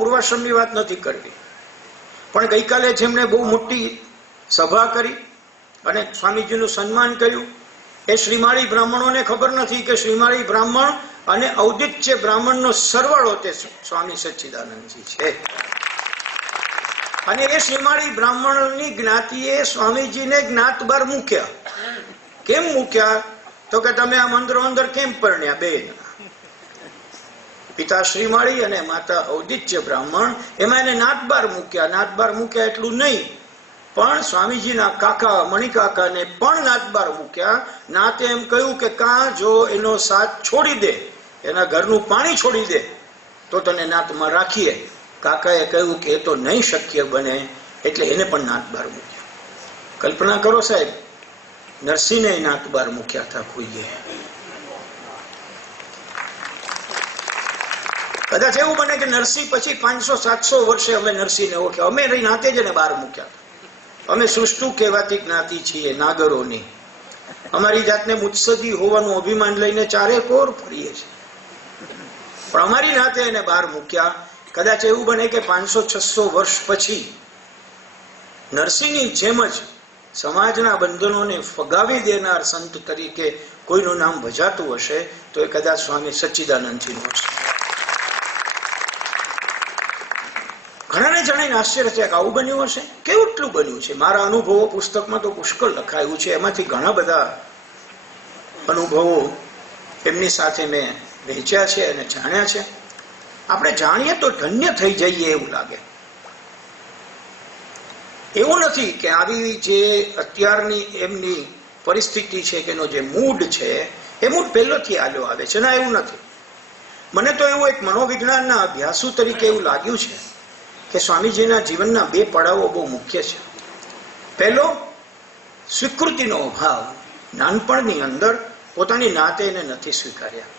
પૂર્વાશ્રમની વાત નથી કરવી, પણ ગઈકાલે જેમણે બહુ મોટી સભા કરી અને સ્વામીજીનું સન્માન કર્યું, એ શ્રીમાળી બ્રાહ્મણોને ખબર નથી કે શ્રીમાળી બ્રાહ્મણ અને ઔદિત્ય બ્રાહ્મણનો સરવાળો તે સ્વામી સચ્ચિદાનંદજી છે. અને એ શ્રીમાળી બ્રાહ્મણની જ્ઞાતિએ સ્વામીજીને જ્ઞાત બાર મૂક્યા. કેમ મૂક્યા? તો કે તમે આ મંદિરો અંદર કેમ પરણ્યા? બેન, પિતા શ્રીમાળી અને માતા ઔદિત્ય બ્રાહ્મણ, એમાં એને નાતબાર મૂક્યા. નાતબાર મૂક્યા એટલું નહીં, પણ સ્વામીજીના કાકા મણિકાકાને પણ નાતબાર મૂક્યા. નાતે એમ કહ્યું કે કાં જો એનો સાથ છોડી દે, એના ઘરનું પાણી છોડી દે તો તને નાતમાં રાખીએ. કાકાએ કહ્યું કે એ તો નહીં શક્ય બને, એટલે એને પણ નાતબાર મૂક્યા. કલ્પના કરો સાહેબ, નરસિંહને નાતબાર મૂક્યા હતા કોઈએ. કદાચ એવું બને કે નરસિંહ પછી 500-700 વર્ષે અમે નરસિંહને ઓળખ્યા. અમે રહી નાતે જ એને બહાર મૂક્યા. અમે સૃષ્ટુ કહેવાતી જ્ઞાતિ છીએ, નાગરોની. અમારી જાતને મુત્સદી હોવાનું અભિમાન લઈને ચારે કોર ફરીએ છીએ, પણ અમારી નાતે એને બહાર મૂક્યા. કદાચ એવું બને કે 500-600 વર્ષ પછી નરસિંહની જેમ જ સમાજના બંધનોને ફગાવી દેનાર સંત તરીકે કોઈનું નામ ભજાતું હશે તો એ કદાચ સ્વામી સચ્ચિદાનંદજીનું હશે. ઘણાને જાણીને આશ્ચર્ય છે કે આવું બન્યું હશે. કેટલું બન્યું છે. મારા અનુભવો પુસ્તકમાં તો પુષ્કળ લખાયું છે. એમાંથી ઘણા બધા અનુભવો એમની સાથે મેં વહેંચ્યા છે અને જાણ્યા છે. આપણે જાણીએ તો ધન્ય થઈ જઈએ એવું લાગે. એવું નથી કે આવી જે અત્યારની એમની પરિસ્થિતિ છે કે એનો જે મૂડ છે એ મૂડ પહેલોથી આલ્યો આવે છે. ના, એવું નથી. મને તો એવું એક મનોવિજ્ઞાનના અભ્યાસુ તરીકે એવું લાગ્યું છે કે સ્વામીજીના જીવનના 2 પડાવો બહુ મુખ્ય છે. પહેલો, સ્વીકૃતિનો અભાવ. નાનપણની અંદર પોતાની નાતે એને નથી સ્વીકાર્યા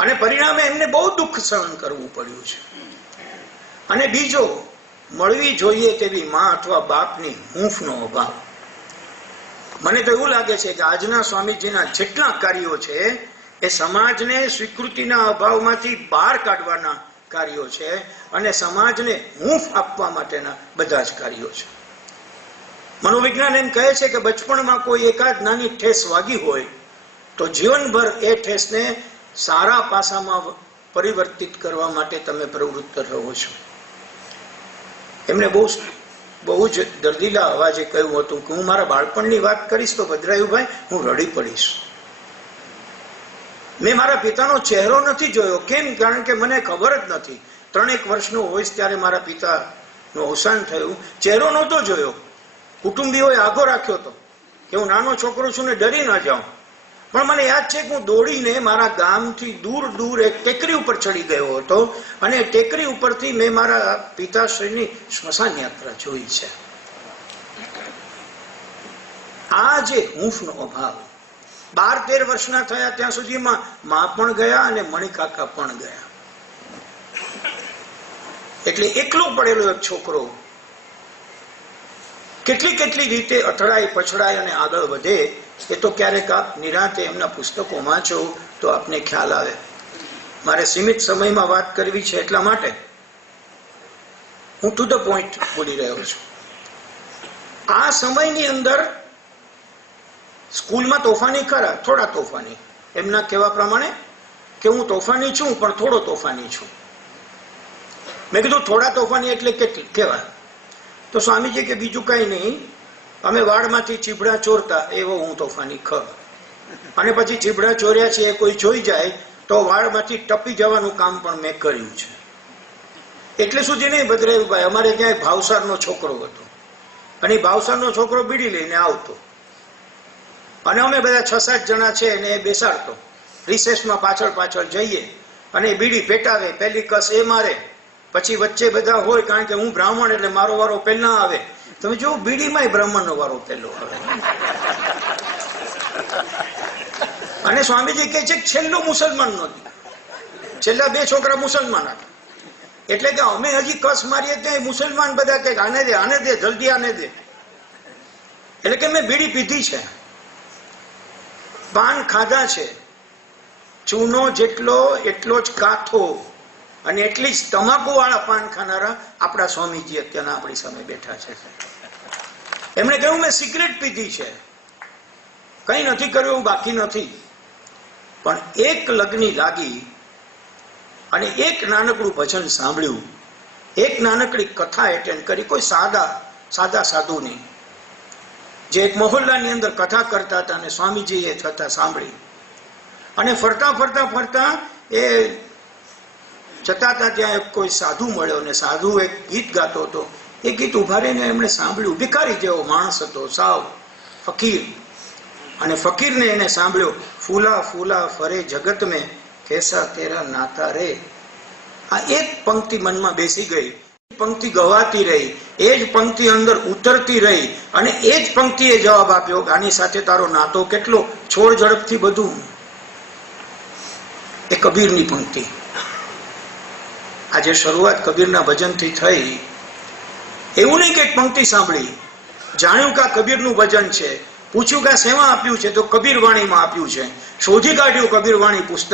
અને પરિણામે એમને બહુ દુઃખ સહન કરવું પડ્યું છે. અને બીજો, મળવી જોઈએ તેવી માં અથવા બાપની હૂંફનો અભાવ. મને તો એવું લાગે છે કે આજના સ્વામીજીના જેટલા કાર્યો છે એ સમાજને સ્વીકૃતિના અભાવમાંથી બહાર કાઢવાના કાર્યો છે અને સમાજને હૂંફ આપવા માટેના બધા જ કાર્યો છે. મનોવિજ્ઞાન એમ કહે છે કે બચપણમાં કોઈ એકાદ નાની ઠેસ વાગી હોય તો જીવનભર એ ઠેસને સારા પાસામાં પરિવર્તિત કરવા માટે તમે પ્રવૃત્ત રહો છો. એમણે બહુ જ દર્દીલા અવાજે કહ્યું હતું કે હું મારા બાળપણની વાત કરીશ તો ભદ્રાયુભાઈ હું રડી પડીશ. મેં મારા પિતાનો ચહેરો નથી જોયો. કેમ? કારણ કે મને ખબર જ નથી. 3 વર્ષનો હોઈશ ત્યારે મારા પિતાનું અવસાન થયું. ચહેરો નહોતો જોયો. કુટુંબીઓએ આઘો રાખ્યો હતો કે હું નાનો છોકરો છું ને ડરી ના જાઉં. પણ મને યાદ છે કે હું દોડીને મારા ગામથી દૂર એક ટેકરી ઉપર ચડી ગયો હતો અને ટેકરી ઉપરથી મેં મારા પિતાશ્રીની સ્મશાન યાત્રા જોઈ છે. આ જે હૂંફનો અભાવ, 12-13 વર્ષના થયા ત્યાં સુધીમાં માં પણ ગયા અને મણિકાકા પણ ગયા. એટલે એકલો પડેલો એક છોકરો કેટલી રીતે અથડાય પછડાય અને આગળ વધે એ તો ક્યારેક આપ નિરાંતે એમના પુસ્તકો વાંચો તો આપને ખ્યાલ આવે. મારે સીમિત સમયમાં વાત કરવી છે એટલા માટે હું ટુ ધ પોઈન્ટ બોલી રહ્યો છું. આ સમયની અંદર સ્કૂલમાં તોફાની ખરા, થોડા તોફાની. એમના કહેવા પ્રમાણે કે હું તોફાની છું પણ થોડો તોફાની છું. મેં કીધું થોડા તોફાની એટલે કેવા? તો સ્વામીજી કે બીજું કઈ નહીં, અમે વાડમાંથી ચીબડા ચોરતા એવો હું તોફાની ખ. અને પછી ચીબડા ચોર્યા છે એ કોઈ જોઈ જાય તો વાડમાંથી ટપી જવાનું કામ પણ મેં કર્યું છે. એટલે સુધી નહીં ભદ્રાયુભાઈ, અમારે ત્યાં ભાવસારનો છોકરો હતો અને ભાવસારનો છોકરો બીડી લઈને આવતો અને અમે બધા 6-7 જણા છે એને બેસાડતો. રિસેસમાં પાછળ જઈએ અને બીડી પેટાવે. પહેલી કસ એ મારે, પછી વચ્ચે બધા હોય, કારણ કે હું બ્રાહ્મણ એટલે મારો વારો પહેલા આવે. તમે જો બીડીમાં બ્રાહ્મણનો વારો પહેલો આવે. અને સ્વામીજી કહે છે કે છેલ્લો મુસલમાન નહોતી, છેલ્લા 2 છોકરા મુસલમાન હતા. એટલે કે અમે હજી કસ મારીએ ત્યાં મુસલમાન બધા કે આને દે જલ્દી આને દે. એટલે કે મેં બીડી પીધી છે, પાન ખાધા છે, ચૂનો જેટલો એટલો જ કાથો અને એટલી જ તમાકુ વાળા પાન ખાનારા આપણા સ્વામીજી અત્યારના આપણી સામે બેઠા છે. એમણે કહ્યું મેં સિગરેટ પીધી છે, કઈ નથી કર્યું એવું બાકી નથી, પણ એક લગ્ની લાગી અને એક નાનકડું ભજન સાંભળ્યું, એક નાનકડી કથા એટેન્ડ કરી, કોઈ સાદા સાધુની, જે એક મહોલ્લાની અંદર કથા કરતા હતા અને સ્વામીજી એ કથા સાંભળી અને ફરતા ફરતા ફરતા એ જતા હતા ત્યાં કોઈ સાધુ મળ્યો અને સાધુ એક ગીત ગાતો હતો. એ ગીત ઉભા રહીને એમણે સાંભળ્યું. ભિખારી જેવો માણસ હતો, સાવ ફકીર, અને ફકીરને એને સાંભળ્યો. ફૂલા ફૂલા ફરે જગત મેં કેસા તેરા નાતા રે. આ એક પંક્તિ મનમાં બેસી ગઈ, પંક્તિ ગવાતી રહી, એ જ પંક્તિ અંદર ઉતરતી રહી અને એ જ પંક્તિએ જવાબ આપ્યો આની સાથે તારો નાતો કેટલો, છોડ ઝડપથી બધું. એ કબીરની પંક્તિ. આજે શરૂઆત કબીરના ભજનથી થઈ. એવું નહીં કે એક પંક્તિ સાંભળી, જાણ્યું કે આ કબીરનું ભજન છે, પૂછ્યું કે આ શેમાં આપ્યું છે, તો કબીર વાણીમાં આપ્યું છે. શોધી કાઢ્યું કબીર વાણી પુસ્તક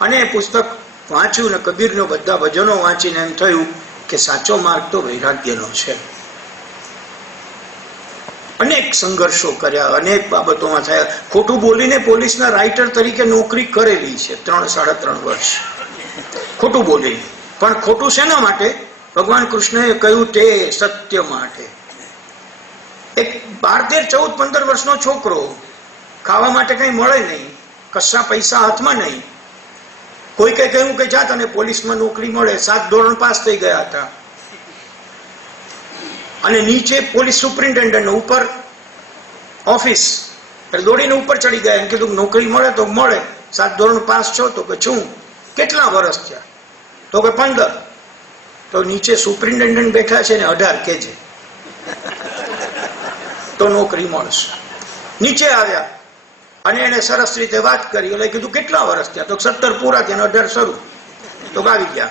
અને એ પુસ્તક વાંચ્યું ને કબીરના બધા ભજનો વાંચીને એમ થયું કે સાચો માર્ગ તો વૈરાગ્યનો છે. અનેક સંઘર્ષો કર્યા, અનેક બાબતોમાં થયા. ખોટું બોલીને પોલીસના રાઇટર તરીકે નોકરી કરેલી છે 3-3.5 વર્ષ, ખોટું બોલી. પણ ખોટું શેના માટે? ભગવાન કૃષ્ણએ કહ્યું તે સત્ય માટે. એક 12-13-14-15 વર્ષનો છોકરો, ખાવા માટે કઈ મળે નહીં, કશા પૈસા હાથમાં નહીં, કોઈ કઈ કહ્યું કે જા તને પોલીસમાં નોકરી મળે. 7 ધોરણ પાસ થઈ ગયા હતા અને નીચે પોલીસ સુપ્રિન્ટેન્ડન્ટ, ઉપર ઓફિસ, દોડીને ઉપર ચડી ગયા. એમ કીધું નોકરી મળે તો મળે, 7 ધોરણ પાસ છો? તો કે છું. કેટલા વર્ષ થયા? તો કે 15. તો નીચે સુપ્રિન્ટેન્ડન્ટ બેઠા છે ને 18 કેજે તો નોકરી મળશે. નીચે આવ્યા અને એને સરસ રીતે વાત કરી. એટલે કીધું કેટલા વર્ષ થયા? તો 17 પૂરા થયા, 18 શરૂ. તો આવી ગયા.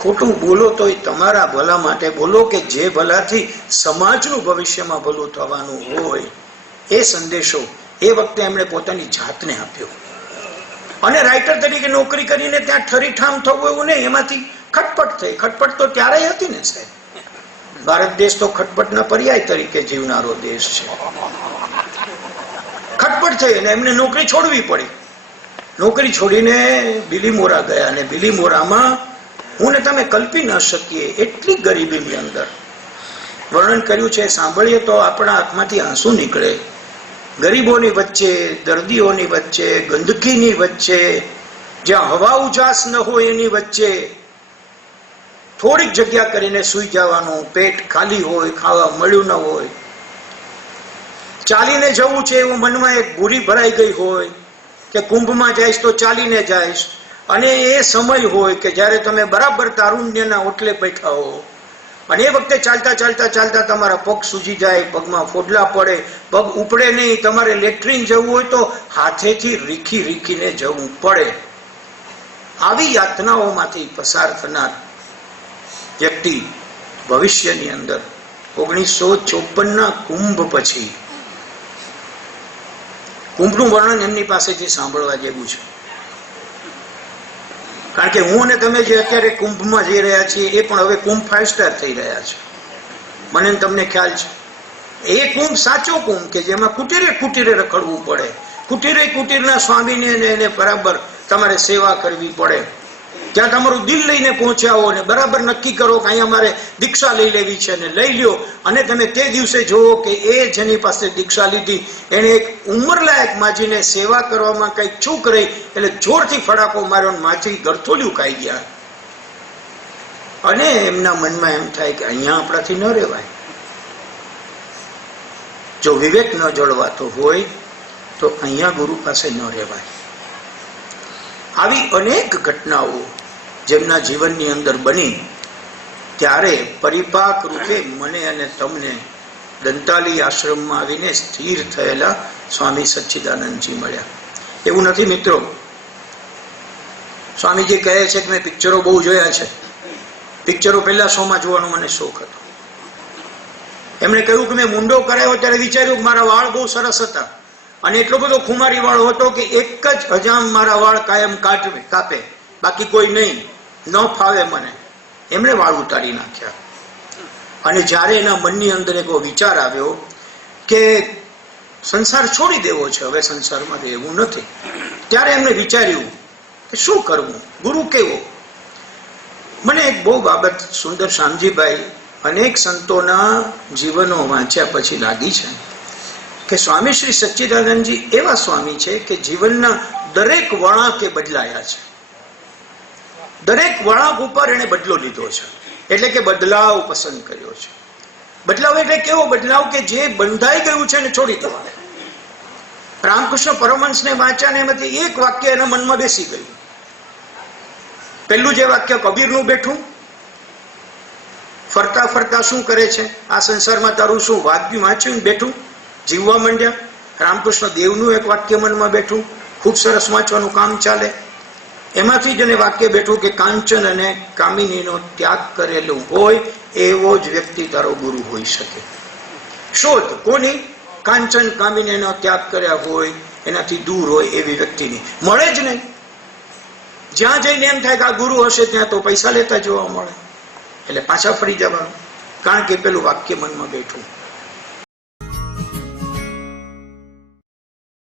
ખોટું બોલો તો તમારા ભલા માટે બોલો, કે જે ભલાથી સમાજનું ભવિષ્યમાં ભલું થવાનું હોય. એ સંદેશો એ વખતે એમણે પોતાની જાતને આપ્યો. અને રાઇટર તરીકે નોકરી કરીને ત્યાં ઠરીઠામ થવું એવું નહીં, એમાંથી ખટપટ થઈ. ખટપટ તો ત્યારે હતી ને સાહેબ. ભારત દેશ તો ખટપટના પર્યાય તરીકે જીવનારો દેશ છે. ખટપટ થઈ અને એમને નોકરી છોડવી પડી. નોકરી છોડીને બિલીમોરા ગયા અને બિલીમોરામાં હું ને તમે કલ્પી ન શકીએ એટલી ગરીબીની અંદર વર્ણન કર્યું છે. સાંભળીએ તો આપણા આંખમાંથી આંસુ નીકળે. ગરીબોની વચ્ચે, દર્દીઓની વચ્ચે, ગંદકીની વચ્ચે, જ્યાં હવા ઉજાસ ન હોય એની વચ્ચે થોડીક જગ્યા કરીને સૂઈ જવાનું, પેટ ખાલી હોય, ખાવા મળ્યું ન હોય, ચાલીને જવું છે એવું મનમાં એક ભૂરી ભરાઈ ગઈ હોય કે કુંભમાં જઈશ તો ચાલીને જઈશ. અને એ સમય હોય કે જ્યારે તમે બરાબર તારુણ્યના ઓટલે બેઠા હો અને એ વખતે ચાલતા ચાલતા ચાલતા તમારા પગ સૂજી જાય, પગમાં ફોડલા પડે, પગ ઉપડે નહીં, તમારે લેટ્રિન જવું હોય તો હાથેથી રીખી રીખીને જવું પડે. આવી યાતનાઓમાંથી પસાર થનાર વ્યક્તિ ભવિષ્યની અંદર 1954ના કુંભ પછી, કુંભનું વર્ણન એમની પાસેથી સાંભળવા જેવું છે. કારણ કે હું અને તમે જે અત્યારે કુંભમાં જઈ રહ્યા છીએ એ પણ હવે કુંભ 5 સ્ટાર થઈ રહ્યા છે. મને તમને ખ્યાલ છે એ કુંભ સાચો કુંભ કે જેમાં કુટીરે કુટીરે રખડવું પડે, કુટીરે કુટીરના સ્વામીને એને બરાબર તમારે સેવા કરવી પડે. ત્યાં તમારું દિલ લઈને પહોંચ્યા હો ને બરાબર નક્કી કરો કે અહીંયા મારે દીક્ષા લઈ લેવી છે ને લઈ લ્યો. અને તમે તે દિવસે જુઓ કે એ જેની પાસે દીક્ષા લીધી એને એક ઉંમરલાયક માજીને સેવા કરવામાં કંઈક ચૂક રહી એટલે જોરથી ફડાકો માર્યો ને માજી ગરથોલિયું ખાઈ ગયા. અને એમના મનમાં એમ થાય કે અહીંયા આપણાથી ન રહેવાય. જો વિવેક ન જળવાતો હોય તો અહીંયા ગુરુ પાસે ન રહેવાય. આવી અનેક ઘટનાઓ જેમના જીવનની અંદર બની ત્યારે પરિપાક રૂપે મને અને તમને દંતાલી આશ્રમમાં આવીને સ્થિર થયેલા સ્વામી સચ્ચિદાનંદજી મળ્યા. એવું નથી મિત્રો, સ્વામીજી કહે છે કે મેં પિક્ચરો બહુ જોયા છે. પિક્ચરો પહેલા શોમાં જોવાનો મને શોખ હતો. એમણે કહ્યું કે મેં મુંડો કરાયો ત્યારે વિચાર્યું કે મારા વાળ બહુ સરસ હતા અને એટલો બધો ખુમારી વાળો હતો કે એક જ હજામ મારા વાળ કાયમ કાપે બાકી કોઈ નહીં, ન ફાવે મને. એમણે વાળ ઉતારી નાખ્યા. અને જ્યારે એના મનની અંદર એક વિચાર આવ્યો કે સંસાર છોડી દેવો છે, હવે સંસારમાં રહેવું નથી, ત્યારે એમણે વિચાર્યું કે શું કરવું, ગુરુ કેવો. મને એક બહુ બાબત સુંદર શામજીભાઈ અનેક સંતોના જીવનો વાંચ્યા પછી લાગી છે કે સ્વામી શ્રી સચ્ચિદાનંદજી એવા સ્વામી છે કે જીવનના દરેક વળાંકે બદલાયા છે. દરેક વળાંક ઉપર એને બદલો લીધો છે, એટલે કે બદલાવ પસંદ કર્યો છે. બદલાવ એટલે કેવો બદલાવ કે જે બંધાઈ ગયું છે એને છોડી દેવાનું. રામકૃષ્ણ પરમહંસને વાંચ્યા ને એમાંથી એક વાક્ય એના મનમાં બેસી ગયું. પહેલું જે વાક્ય કબીરનું બેઠું, ફરતા ફરતા શું કરે છે આ સંસારમાં તારું શું વાંચ્યું બેઠું, જીવવા માંડ્યા. રામકૃષ્ણ દેવનું એક વાક્ય મનમાં બેઠું, ખૂબ સરસ વાંચવાનું કામ ચાલે. એમાંથી જ એને વાક્ય બેઠું કે કાંચન અને કામિનીનો ત્યાગ કરેલું હોય એવો જ વ્યક્તિ તારો ગુરુ હોઈ શકે. શોધ કોની? કાંચન કામિનીનો ત્યાગ કર્યા હોય, એનાથી દૂર હોય એવી વ્યક્તિની. મળે જ નહીં. જ્યાં જઈને એમ થાય કે આ ગુરુ હશે ત્યાં તો પૈસા લેતા જોવા મળે, એટલે પાછા ફરી જવાનું, કારણ કે પેલું વાક્ય મનમાં બેઠું.